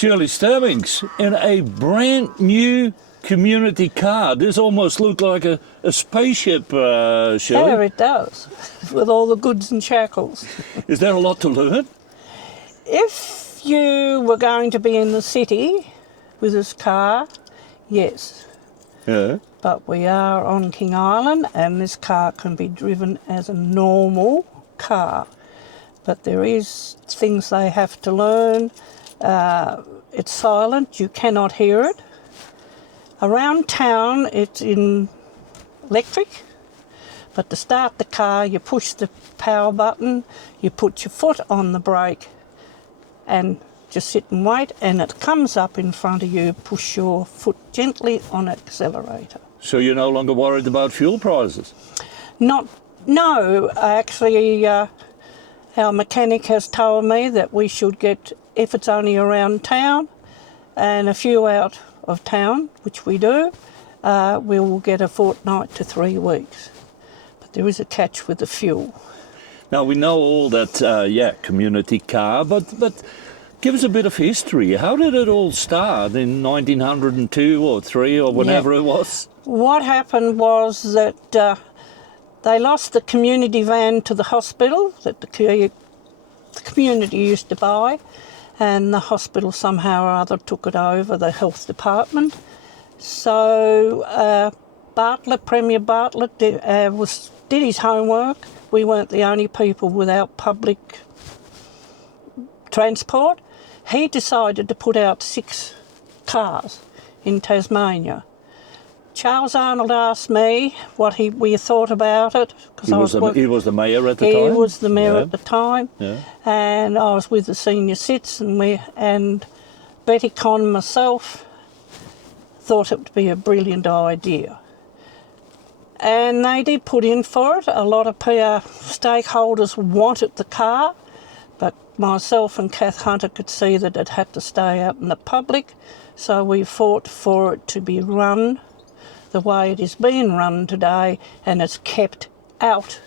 Shirley Stebbings in a brand new community car. This almost looked like a spaceship, Shirley. Yeah, it does, with all the goods and shackles. Is there a lot to learn? If you were going to be in the city with this car, yes. Yeah. But we are on King Island and this car can be driven as a normal car. But there is things they have to learn. It's silent, you cannot hear it. Around town it's in electric, but to start the car you push the power button, you put your foot on the brake and just sit and wait, and it comes up in front of you, push your foot gently on the accelerator. So you're no longer worried about fuel prices? No, actually our mechanic has told me that we should get, if it's only around town and a few out of town, which we do, we will get a fortnight to 3 weeks. But there is a catch with the fuel. Now we know all that, community car, but give us a bit of history. How did it all start in 1902 or 3 or whenever it was? What happened was that they lost the community van to the hospital that the community used to buy, and the hospital somehow or other took it over, the health department. So Premier Bartlett did his homework. We weren't the only people without public transport. He decided to put out 6 cars in Tasmania. Charles Arnold asked me what we thought about it. He was the mayor at the time? He was the mayor at the time. Yeah. And I was with the senior cits, and Betty Con and myself thought it would be a brilliant idea. And they did put in for it. A lot of PR stakeholders wanted the car, but myself and Kath Hunter could see that it had to stay out in the public, so we fought for it to be run the way it is being run today, and it's kept out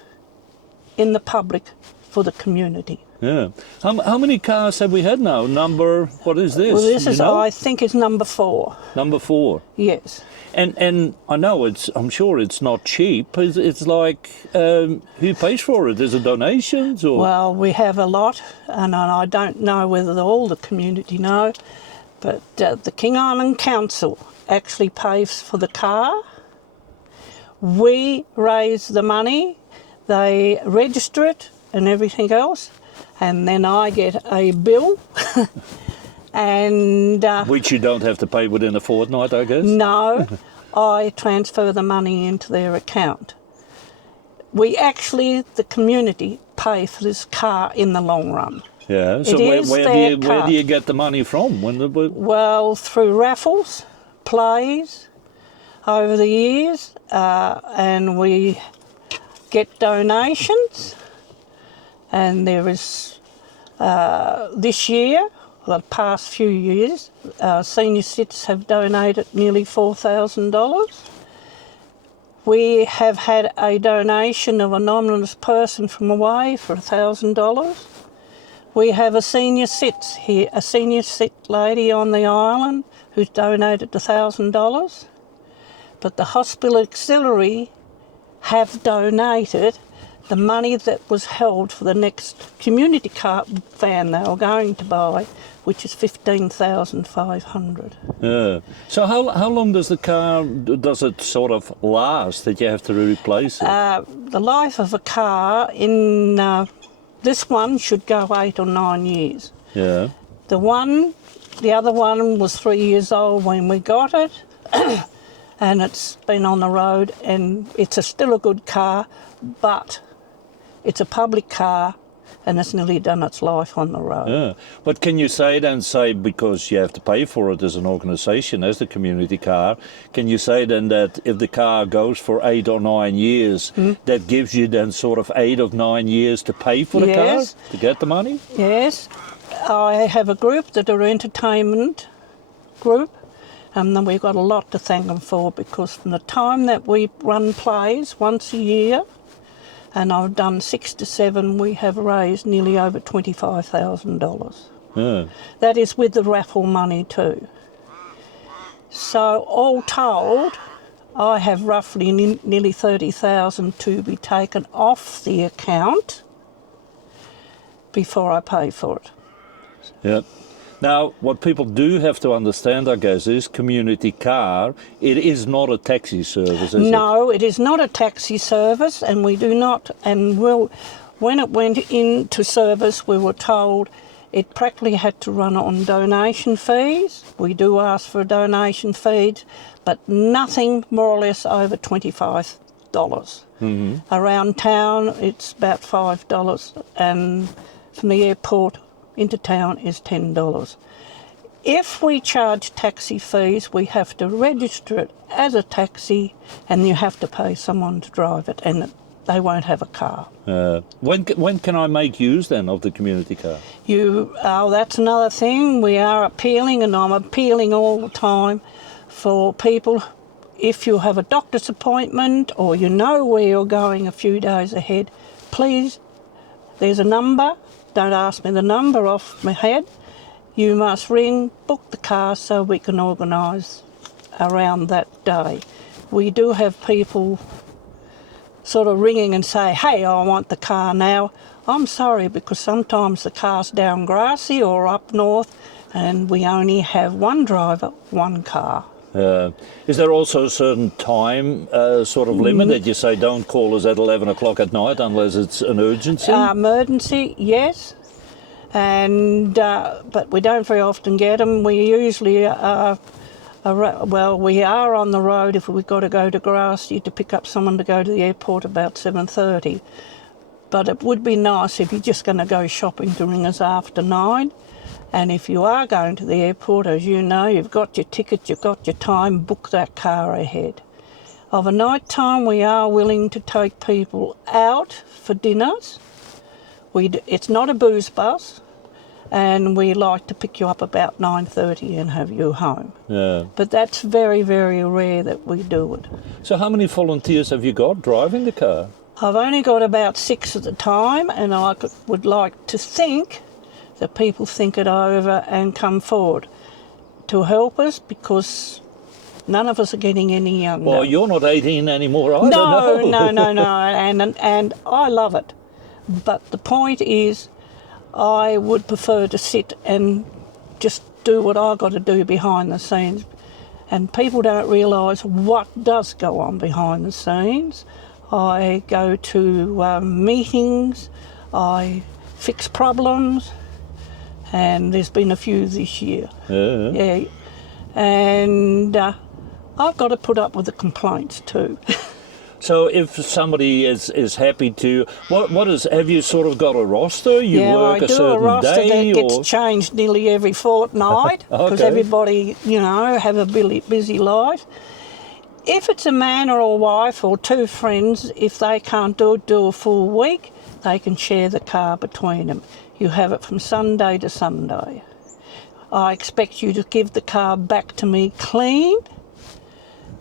in the public for the community. Yeah. How many cars have we had now? What is this? Well, this is, I think, is number 4. Number 4. Yes. And I know I'm sure it's not cheap. It's like, who pays for it? Is it donations or? Well, we have a lot, and I don't know whether all the community know, but the King Island Council actually pays for the car. We raise the money, they register it and everything else, and then I get a bill. And which you don't have to pay within a fortnight, I guess? No, I transfer the money into their account. The community, pay for this car in the long run. Yeah, so where do you get the money from? Well, through raffles, plays over the years, and we get donations, and there is this year, the past few years, senior cits have donated nearly $4,000. We have had a donation of an anonymous person from away for $1,000. We have a senior cit here, a senior cit lady on the island who's donated $1,000. But the hospital auxiliary have donated the money that was held for the next community car van they were going to buy, which is $15,500. Yeah. So how long does it sort of last that you have to replace it? The life of a car in this one should go 8 or 9 years. Yeah. The other one was 3 years old when we got it, and it's been on the road, and it's still a good car, but it's a public car, and it's nearly done its life on the road. Yeah. But can you say, because you have to pay for it as an organisation, as the community car, can you say then that if the car goes for 8 or 9 years, that gives you then sort of 8 or 9 years to pay for the car, to get the money? Yes. I have a group that are entertainment group, and then we've got a lot to thank them for, because from the time that we run plays once a year, and I've done 6 to 7, we have raised nearly over $25,000. Yeah. That is with the raffle money too. So all told, I have roughly nearly 30,000 to be taken off the account before I pay for it. Yeah. Now, what people do have to understand, I guess, is community car. It is not a taxi service, is it? No, it is not a taxi service, and we do not. And when it went into service, we were told it practically had to run on donation fees. We do ask for a donation fee, but nothing more or less over $25. Mm-hmm. Around town, it's about $5, and from the airport into town is $10. If we charge taxi fees, we have to register it as a taxi, and you have to pay someone to drive it, and they won't have a car. When can I make use then of the community car? That's another thing. We are appealing, and I'm appealing all the time for people. If you have a doctor's appointment or you know where you're going a few days ahead, please, there's a number. Don't ask me the number off my head. You must ring, book the car so we can organise around that day. We do have people sort of ringing and say, hey, I want the car now. I'm sorry, because sometimes the car's down Grassy or up north, and we only have one driver, one car. Is there also a certain time sort of limit that you say don't call us at 11 o'clock at night unless it's an urgency? Emergency, yes. And but we don't very often get them. We usually we are on the road if we've got to go to Grassy to pick up someone to go to the airport about 7:30. But it would be nice if you're just going to go shopping to ring us after 9. And if you are going to the airport, as you know, you've got your ticket, you've got your time, book that car ahead. Of a night time, we are willing to take people out for dinners. It's not a booze bus, and we like to pick you up about 9:30 and have you home. Yeah. But that's very, very rare that we do it. So how many volunteers have you got driving the car? I've only got about 6 at the time, and I would like to think that people think it over and come forward to help us, because none of us are getting any younger. Well, you're not 18 anymore either. No, and I love it. But the point is, I would prefer to sit and just do what I've got to do behind the scenes. And people don't realise what does go on behind the scenes. I go to meetings, I fix problems, and there's been a few this year. Yeah. And I've got to put up with the complaints too. So if somebody is happy to, have you sort of got a roster? You work a certain day? Yeah, I do a roster that gets changed nearly every fortnight, because everybody, have a busy life. If it's a man or a wife or 2 friends, if they can't do a full week, they can share the car between them. You have it from Sunday to Sunday. I expect you to give the car back to me clean.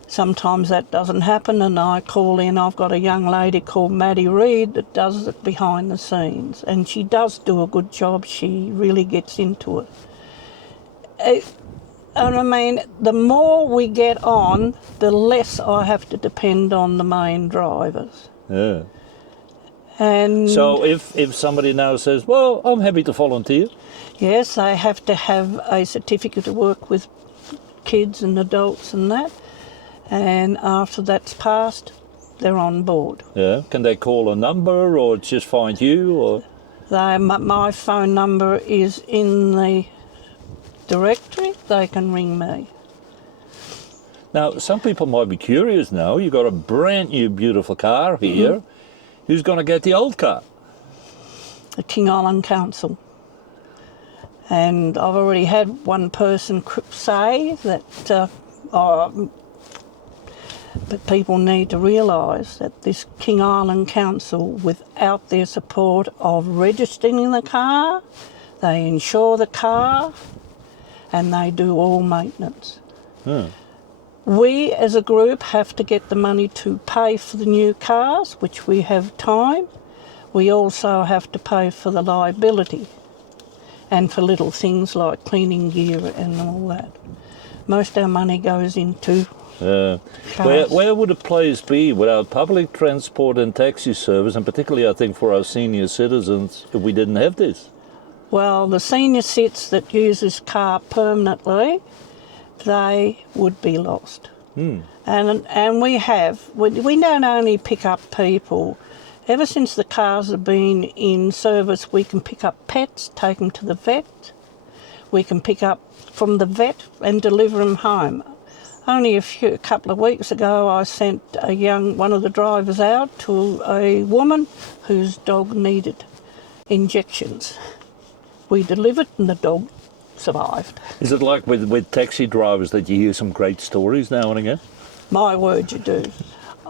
Sometimes that doesn't happen, and I call in. I've got a young lady called Maddie Reid that does it behind the scenes, and she does do a good job. She really gets into it. And I mean, the more we get on, the less I have to depend on the main drivers. Yeah. And so if somebody now says, well, I'm happy to volunteer. Yes, they have to have a certificate to work with kids and adults and that. And after that's passed, they're on board. Yeah. Can they call a number or just find you? Or My phone number is in the directory. They can ring me. Now, some people might be curious now. You've got a brand new, beautiful car here. Mm-hmm. Who's going to get the old car? The King Island Council. And I've already had one person say that, but people need to realise that this King Island Council, without their support of registering the car, they insure the car, and they do all maintenance. Hmm. We as a group have to get the money to pay for the new cars, which we have time. We also have to pay for the liability. and for little things like cleaning gear and all that. Most our money goes into cars. Where would a place be without public transport and taxi service, and particularly I think for our senior citizens, if we didn't have this? Well, the senior cits that use this car permanently, they would be lost. And we don't only pick up people. Ever since the cars have been in service, we can pick up pets, take them to the vet. We can pick up from the vet and deliver them home. Only a couple of weeks ago, I sent one of the drivers out to a woman whose dog needed injections. We delivered and the dog survived. Is it like with taxi drivers that you hear some great stories now and again? My word, you do.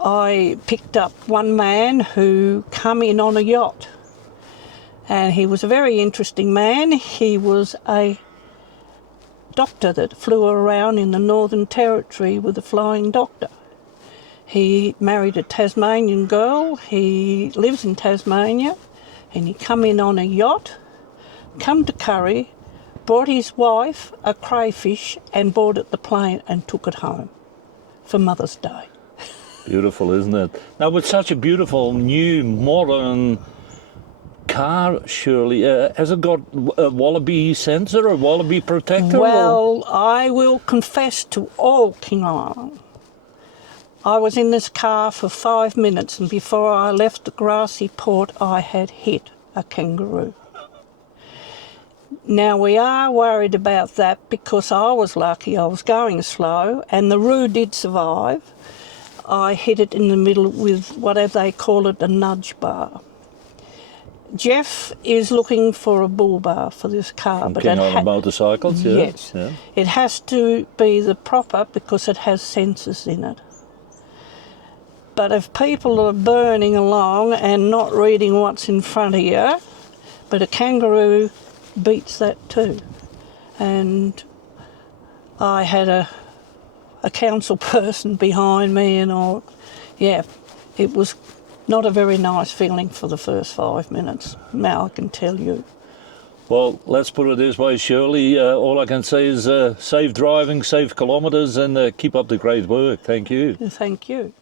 I picked up one man who come in on a yacht, and he was a very interesting man. He was a doctor that flew around in the Northern Territory with a flying doctor. He married a Tasmanian girl. He lives in Tasmania, and he come in on a yacht, come to Curry, brought his wife a crayfish and boarded the plane and took it home for Mother's Day. Beautiful, isn't it? Now, with such a beautiful, new, modern car, Shirley, has it got a wallaby sensor or wallaby protector? Well, I will confess to all King Island. I was in this car for 5 minutes, and before I left the grassy port, I had hit a kangaroo. Now, we are worried about that because I was lucky, I was going slow, and the roo did survive. I hit it in the middle with whatever they call it, a nudge bar. Jeff is looking for a bull bar for this car. But on motorcycles, yeah. Yes. Yeah. It has to be the proper because it has sensors in it. But if people are burning along and not reading what's in front of you, but a kangaroo beats that too. And I had a council person behind me and all. Yeah, it was not a very nice feeling for the first 5 minutes. Now I can tell you. Well, let's put it this way, Shirley. All I can say is safe driving, safe kilometres, and keep up the great work. Thank you. Thank you.